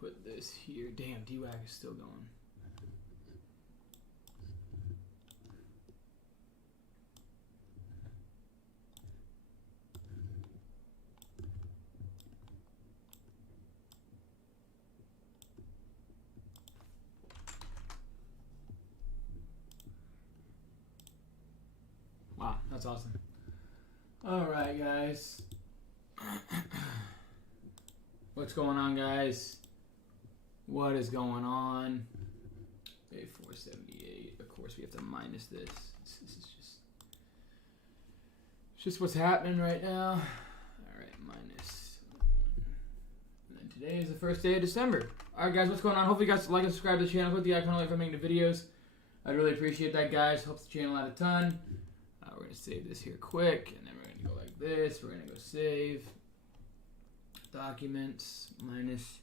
put this here. Damn, DWAC is still going. Wow, that's awesome. All right, guys. What's going on, guys? What is going on? A478. Of course, we have to minus this. This is just what's happening right now. All right, minus 1. And then today is the first day of December. All right, guys, what's going on? Hopefully, you guys like and subscribe to the channel. Click the icon if I'm making the videos. I'd really appreciate that, guys. Helps the channel out a ton. We're going to save this here quick, and then we're going to go like this. We're going to go save. Documents, minus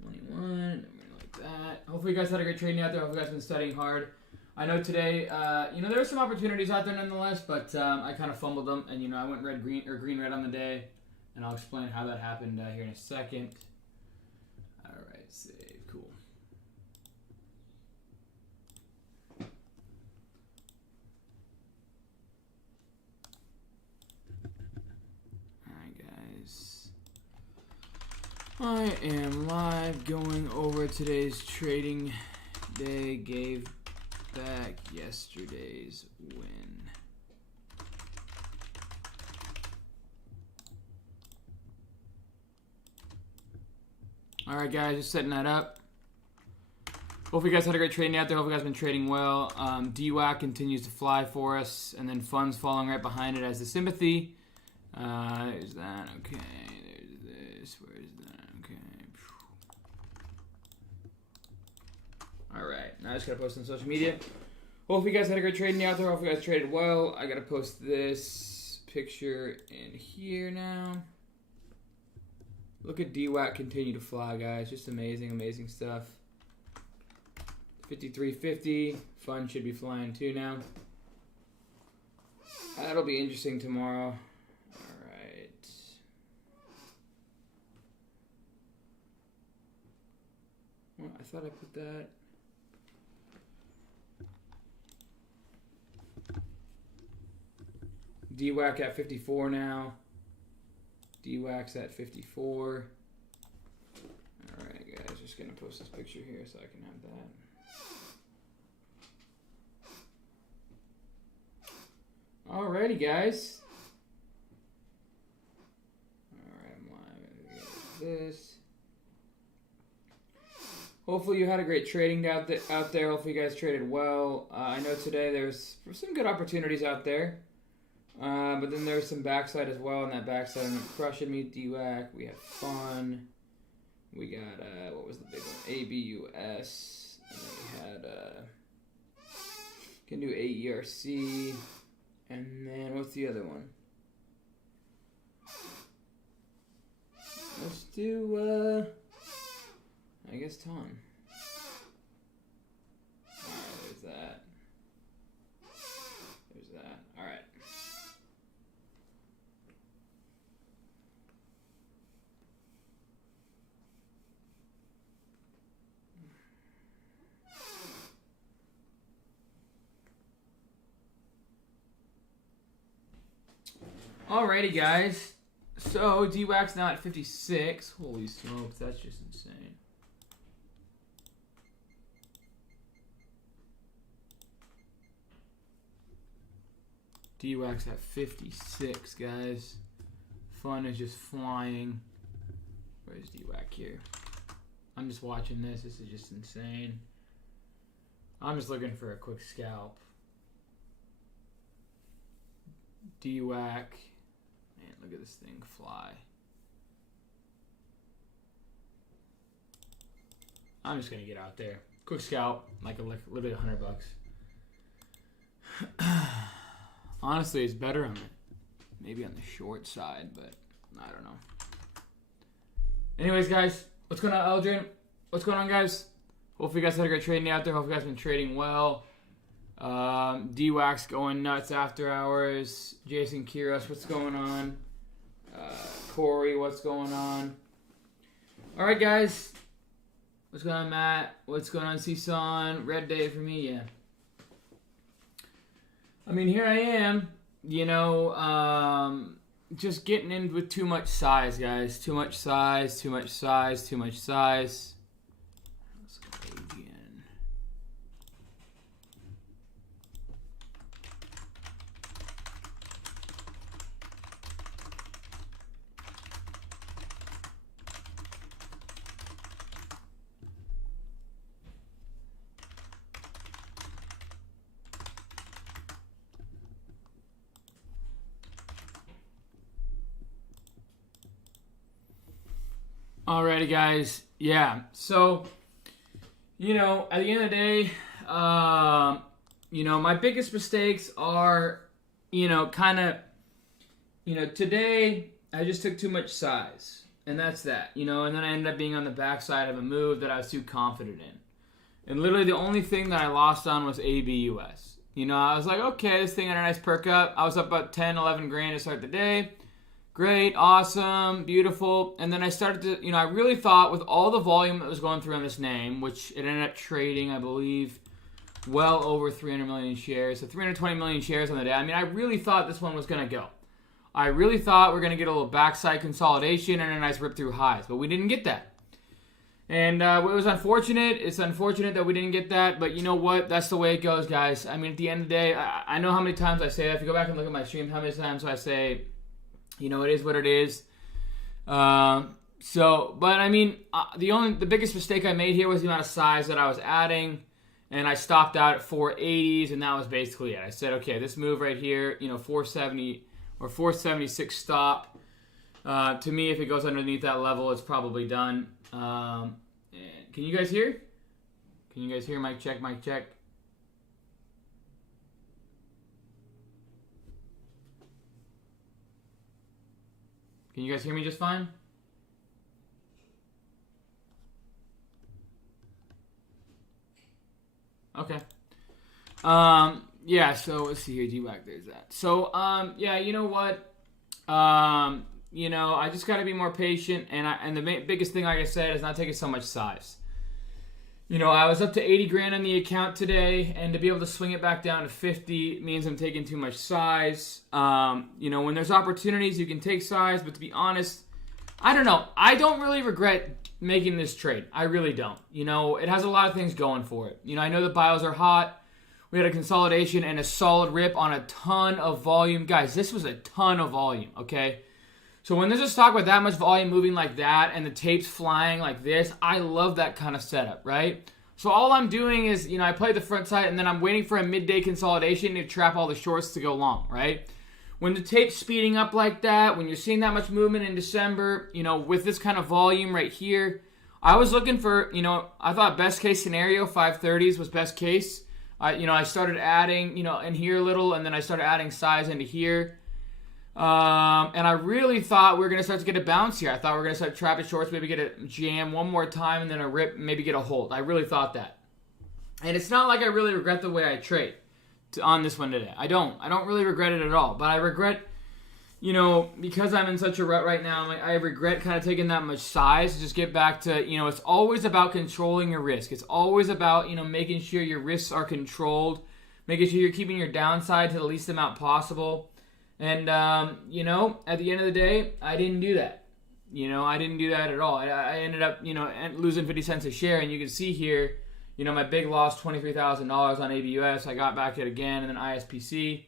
21, and we're going to like that. Hopefully you guys had a great trading out there. Hopefully you guys have been studying hard. I know today, there were some opportunities out there nonetheless, but I kind of fumbled them, and, I went green-red on the day, and I'll explain how that happened here in a second. All right, save. Cool. I am live going over today's trading day. Gave back yesterday's win. Alright guys, just setting that up. Hopefully you guys had a great trading out there. Hopefully you guys have been trading well. DWAC continues to fly for us, and then funds falling right behind it as the sympathy. There's that, okay. There's this, where's that? Alright, now I just gotta post on social media. Hopefully you guys had a great trading out there. Hopefully you guys traded well. I gotta post this picture in here now. Look at DWAC continue to fly, guys. Just amazing, amazing stuff. 53.50. Fun should be flying too now. That'll be interesting tomorrow. Alright. Well, I thought I put that. DWAC at 54 now. DWAC's at 54. Alright guys, just gonna post this picture here so I can have that. Alrighty guys. Alright, I'm live. This. Hopefully you had a great trading out there. Hopefully you guys traded well. I know today there's some good opportunities out there. But then there's some backside as well, and that backside ended up crushing me. DWAC, we had fun. We got, what was the big one? ABUS. And then we had, can do AERC. And then, what's the other one? Let's do, I guess TON. Alright, there's that. There's that. Alright. Alrighty, guys. So, DWAC's now at 56. Holy smokes, that's just insane. DWAC's at 56, guys. Fun is just flying. Where's DWAC here? I'm just watching this. This is just insane. I'm just looking for a quick scalp. DWAC. Man, look at this thing fly. I'm just going to get out there. Quick scalp, like a little bit, $100 bucks. Honestly, it's better on maybe on the short side, but I don't know. Anyways, guys, what's going on, Eldrin? What's going on, guys? Hopefully you guys had a great trading out there. Hopefully you guys have been trading well. DWAC's going nuts after hours. Jason Kiros, what's going on? Corey, what's going on? All right, guys. What's going on, Matt? What's going on, Season? Red day for me, yeah. I mean, here I am, just getting in with too much size, guys. Too much size, too much size, too much size. Let's go again. Alrighty, guys. Yeah. So, at the end of the day, my biggest mistakes are, today I just took too much size, and that's that, and then I ended up being on the backside of a move that I was too confident in. And literally the only thing that I lost on was ABUS. I was like, okay, this thing had a nice perk up. I was up about 10, 11 grand to start the day. Great, awesome, beautiful. And then I started to, I really thought with all the volume that was going through on this name, which it ended up trading, I believe, well over 300 million shares. So 320 million shares on the day. I mean, I really thought this one was going to go. I really thought we're going to get a little backside consolidation and a nice rip through highs, but we didn't get that. And it was unfortunate. It's unfortunate that we didn't get that, but you know what? That's the way it goes, guys. I mean, at the end of the day, I know how many times I say that. If you go back and look at my streams, how many times I say, it is what it is. But I mean, the biggest mistake I made here was the amount of size that I was adding, and I stopped out at 480s, and that was basically it. I said, okay, this move right here, 470 or 476 stop. To me, if it goes underneath that level, it's probably done. Can you guys hear? Can you guys hear? Mic check, mic check. Can you guys hear me just fine? Okay. Yeah, so let's see here, DWAC, there's that. So, yeah, you know what? I just got to be more patient, and the biggest thing, like I said, is not taking so much size. I was up to 80 grand on the account today, and to be able to swing it back down to 50 means I'm taking too much size. When there's opportunities, you can take size, but to be honest, I don't know. I don't really regret making this trade. I really don't. It has a lot of things going for it. I know the bios are hot. We had a consolidation and a solid rip on a ton of volume. Guys, this was a ton of volume, okay? So when there's a stock with that much volume moving like that and the tape's flying like this, I love that kind of setup, right? So all I'm doing is, I play the front side and then I'm waiting for a midday consolidation to trap all the shorts to go long, right? When the tape's speeding up like that, when you're seeing that much movement in December, with this kind of volume right here, I was looking for, I thought best case scenario, 530s was best case. I started adding, in here a little, and then I started adding size into here. And I really thought we were going to start to get a bounce here. I thought we were going to start trapping shorts, maybe get a jam one more time, and then a rip, maybe get a hold. I really thought that. And it's not like I really regret the way I trade on this one today. I don't really regret it at all. But I regret, because I'm in such a rut right now, I regret kind of taking that much size to just get back to, it's always about controlling your risk. It's always about, making sure your risks are controlled, making sure you're keeping your downside to the least amount possible. And, at the end of the day, I didn't do that. I didn't do that at all. I ended up, losing 50 cents a share. And you can see here, my big loss, $23,000 on ABUS. I got back it again, and then ISPC.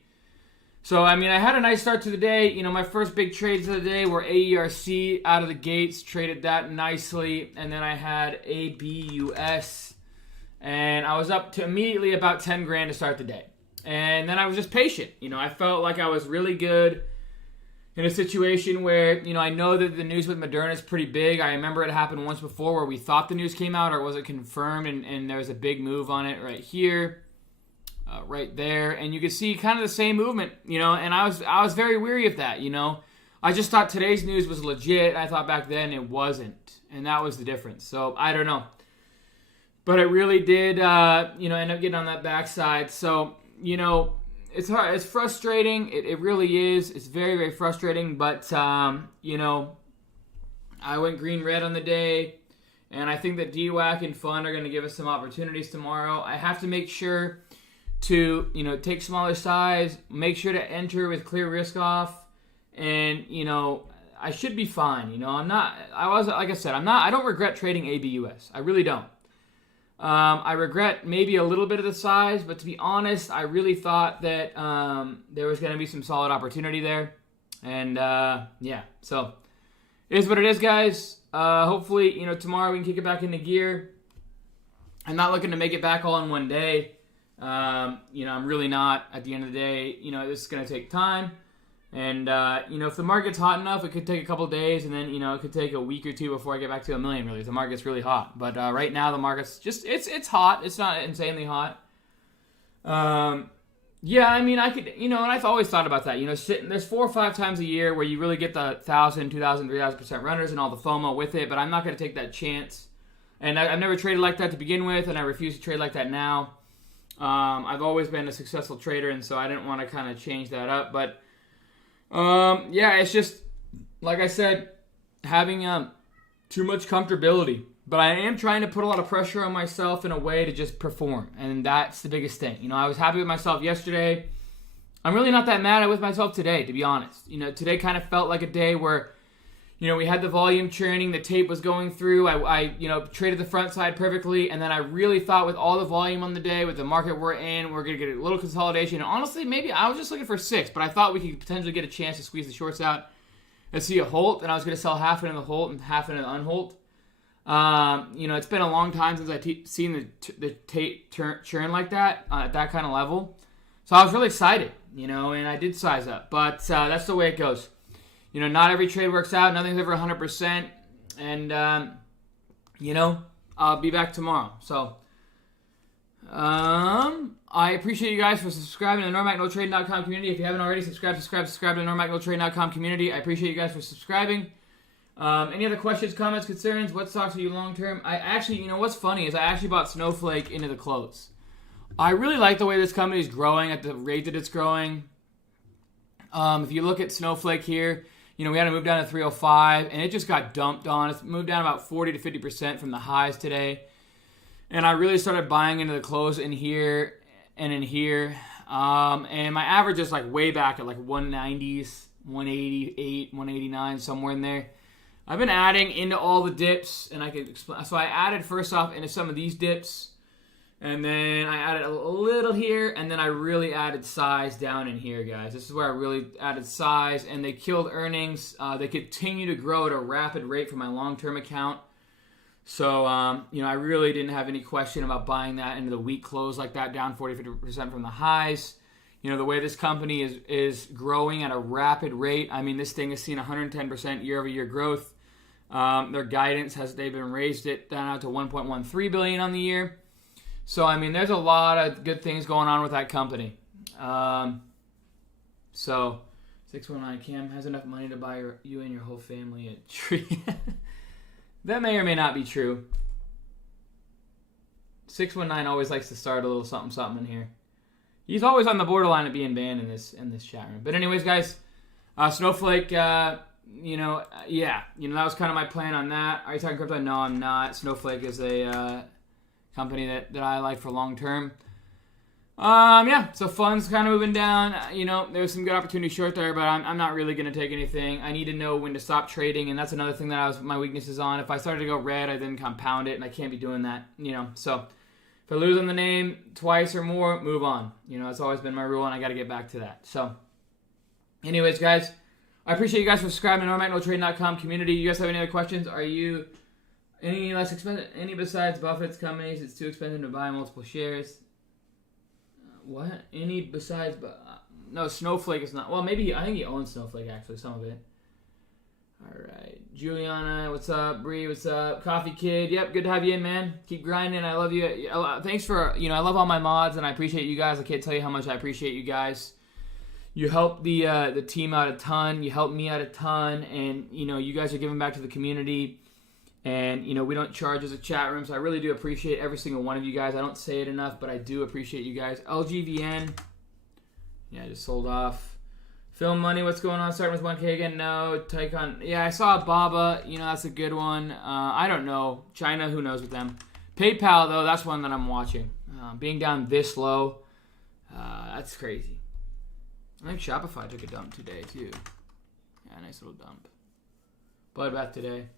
So, I had a nice start to the day. My first big trades of the day were AERC out of the gates. Traded that nicely. And then I had ABUS. And I was up to immediately about 10 grand to start the day. And then I was just patient. I felt like I was really good in a situation where, I know that the news with Moderna is pretty big. I remember it happened once before where we thought the news came out or it wasn't confirmed, and there was a big move on it right here, right there. And you can see kind of the same movement, and I was very weary of that, I just thought today's news was legit. I thought back then it wasn't, and that was the difference. So, I don't know. But it really did, end up getting on that backside. So, it's hard. It's frustrating. It really is. It's very, very frustrating. But, I went green-red on the day. And I think that DWAC and Fund are going to give us some opportunities tomorrow. I have to make sure to, take smaller size, make sure to enter with clear risk off, and, I should be fine. I don't regret trading ABUS. I really don't. I regret maybe a little bit of the size, but to be honest, I really thought that there was going to be some solid opportunity there. And, so it is what it is, guys. Hopefully, tomorrow we can kick it back into gear. I'm not looking to make it back all in one day. I'm really not. At the end of the day, this is going to take time. And, if the market's hot enough, it could take a couple days, and then, it could take a week or two before I get back to $1 million, really, if the market's really hot. But right now, the market's just, it's hot. It's not insanely hot. I could, and I've always thought about that. There's 4 or 5 times a year where you really get the 1,000, 2,000, 3,000% runners and all the FOMO with it, but I'm not going to take that chance. And I've never traded like that to begin with, and I refuse to trade like that now. I've always been a successful trader, and so I didn't want to kind of change that up. But, it's just, like I said, having too much comfortability. But I am trying to put a lot of pressure on myself in a way to just perform. And that's the biggest thing. I was happy with myself yesterday. I'm really not that mad with myself today, to be honest. Today kind of felt like a day where, we had the volume churning, the tape was going through. I traded the front side perfectly. And then I really thought with all the volume on the day, with the market we're in, we're going to get a little consolidation. And honestly, maybe I was just looking for 6, but I thought we could potentially get a chance to squeeze the shorts out and see a Holt. And I was going to sell half into the Holt and half into the unholt. It's been a long time since I've seen the tape churn like that at that kind of level. So I was really excited, and I did size up. But that's the way it goes. Not every trade works out. Nothing's ever 100%. And, I'll be back tomorrow. So, I appreciate you guys for subscribing to the NormackNoTrading.com community. If you haven't already, subscribe to the NormackNoTrading.com community. I appreciate you guys for subscribing. Any other questions, comments, concerns? What stocks are you long-term? I actually, what's funny is I actually bought Snowflake into the close. I really like the way this company is growing at the rate that it's growing. If you look at Snowflake here, we had to move down to 305, and it just got dumped on. It's moved down about 40 to 50% from the highs today. And I really started buying into the close in here and in here. And my average is like way back at like 190s, 188, 189, somewhere in there. I've been adding into all the dips, and I could explain. So I added first off into some of these dips, and then I added a little here, and then I really added size down in here, guys. This is where I really added size, and they killed earnings. They continue to grow at a rapid rate for my long-term account. So, I really didn't have any question about buying that into the week close like that, down 40-50% from the highs. The way this company is growing at a rapid rate. I mean, this thing has seen 110% year-over-year growth. Their guidance they've been raised it down to $1.13 billion on the year. So, I mean, there's a lot of good things going on with that company. 619 Cam has enough money to buy you and your whole family a tree. That may or may not be true. 619 always likes to start a little something in here. He's always on the borderline of being banned in this chat room. But anyways, guys, Snowflake, that was kind of my plan on that. Are you talking crypto? No, I'm not. Snowflake is a company that I like for long term. So funds kind of moving down. There's some good opportunity short there, but I'm not really going to take anything. I need to know when to stop trading, and that's another thing that my weakness is on. If I started to go red, I then compound it, and I can't be doing that. So if I lose on the name twice or more, move on. That's always been my rule, and I got to get back to that. So, anyways, guys, I appreciate you guys for subscribing to NormackNoTrading.com community. You guys have any other questions? Are you any less expensive? Any besides Buffett's companies? It's too expensive to buy multiple shares. What? Any besides? No, Snowflake is not. Well, maybe I think he owns Snowflake actually, some of it. All right, Juliana, what's up? Bree, what's up? Coffee Kid, yep, good to have you in, man. Keep grinding. I love you. Thanks for I love all my mods, and I appreciate you guys. I can't tell you how much I appreciate you guys. You help the team out a ton. You help me out a ton, and you guys are giving back to the community. And, we don't charge as a chat room, so I really do appreciate every single one of you guys. I don't say it enough, but I do appreciate you guys. LGVN, yeah, I just sold off. Film money, what's going on? Starting with 1K again? No. Tycon. Yeah, I saw Baba. That's a good one. I don't know. China, who knows with them. PayPal, though, that's one that I'm watching. Being down this low, that's crazy. I think Shopify took a dump today, too. Yeah, nice little dump. Bloodbath today.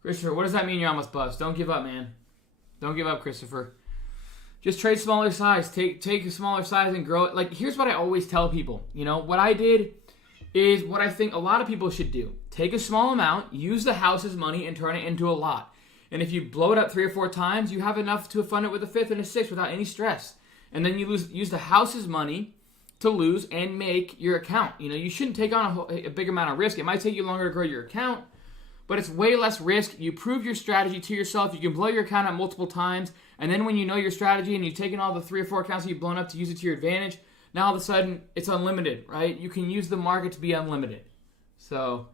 Christopher, what does that mean you're almost bust? Don't give up, man. Don't give up, Christopher. Just trade smaller size. Take a smaller size and grow it. Like, here's what I always tell people. What I did is what I think a lot of people should do. Take a small amount, use the house's money, and turn it into a lot. And if you blow it up 3 or 4 times, you have enough to fund it with a 5th and a 6th without any stress. And then you use the house's money to lose and make your account. You shouldn't take on a big amount of risk. It might take you longer to grow your account, but it's way less risk. You prove your strategy to yourself. You can blow your account up multiple times, and then when you know your strategy and you've taken all the 3 or 4 accounts that you've blown up to use it to your advantage, now all of a sudden it's unlimited, right? You can use the market to be unlimited. So,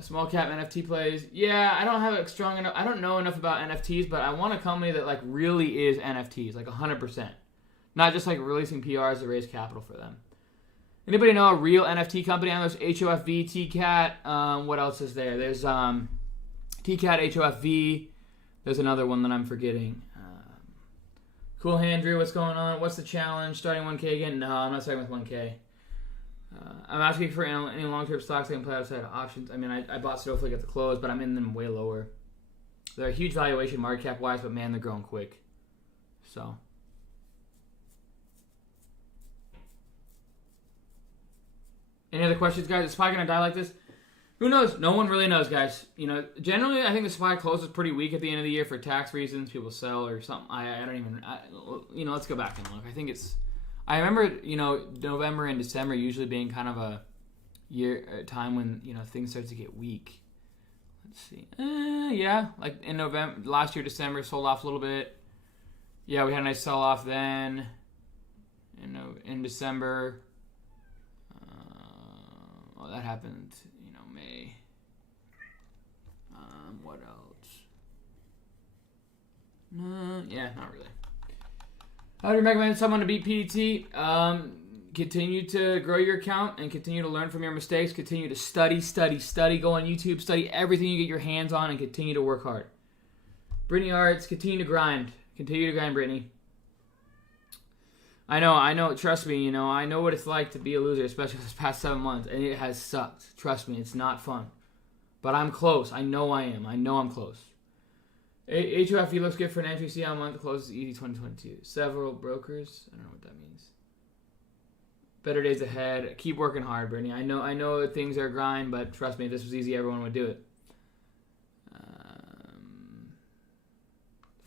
small cap NFT plays. Yeah, I don't have a strong enough. I don't know enough about NFTs, but I want a company that really is NFTs, 100%. Not just releasing PRs to raise capital for them. Anybody know a real NFT company? I know there's HOFV, TCAT. What else is there? There's TCAT, HOFV. There's another one that I'm forgetting. Cool Hand Drew, what's going on? What's the challenge? Starting 1K again? No, I'm not starting with 1K. I'm asking for any long-term stocks I can play outside of options. I mean, I bought Snowflake at the close, but I'm in them way lower. They're a huge valuation market cap-wise, but man, they're growing quick. So... Any other questions, guys? Is SPY going to die like this? Who knows? No one really knows, guys. Generally, I think the SPY closes pretty weak at the end of the year for tax reasons. People sell or something. I don't even... let's go back and look. I think it's... I remember, November and December usually being kind of a time when, things start to get weak. Let's see. Yeah. In November, last year, December, sold off a little bit. Yeah, we had a nice sell-off then. In December... that happened, May. What else? No, yeah, not really. I would recommend someone to beat PDT. Continue to grow your account and continue to learn from your mistakes. Continue to study. Go on YouTube, study everything you get your hands on, and continue to work hard. Brittany Arts, continue to grind. Continue to grind, Brittany. I know, trust me, I know what it's like to be a loser, especially this past 7 months, and it has sucked. Trust me, it's not fun. But I'm close. I know I am. I know I'm close. HOFE looks good for an entry. See how month closes easy 2022. Several brokers. I don't know what that means. Better days ahead. Keep working hard, Brittany. I know things are a grind, but trust me, if this was easy, everyone would do it.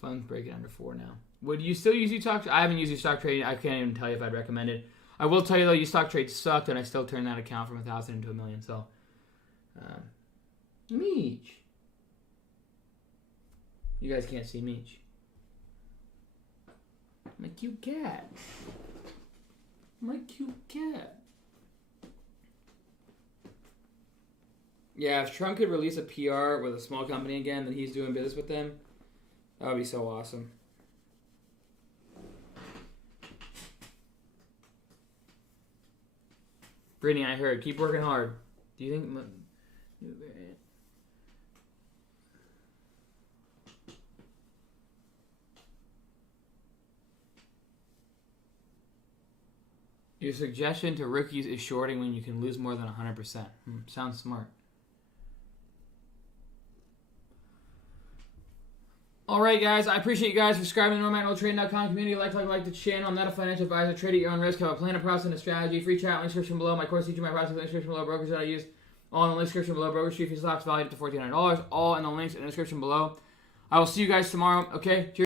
Funds break it under 4 now. Would you still use stock? I haven't used stock trading. I can't even tell you if I'd recommend it. I will tell you though, stock trade sucked, and I still turned that account from 1,000 into 1 million. So, Meech. You guys can't see Meech. My cute cat. My cute cat. Yeah, if Trump could release a PR with a small company again, that he's doing business with them, that would be so awesome. Brittany, I heard. Keep working hard. Do you think... Your suggestion to rookies is shorting when you can lose more than 100%. Sounds smart. All right, guys. I appreciate you guys subscribing to the NormaticTrading.com community. Like the channel. I'm not a financial advisor. Trade at your own risk. Have a plan, a process, and a strategy. Free chat, link description below. My course teaching my process, link description below. Brokers that I use, all in the link description below. Brokerage fee for stocks valued up to $1,400. All in the links in the description below. I will see you guys tomorrow. Okay? Cheers.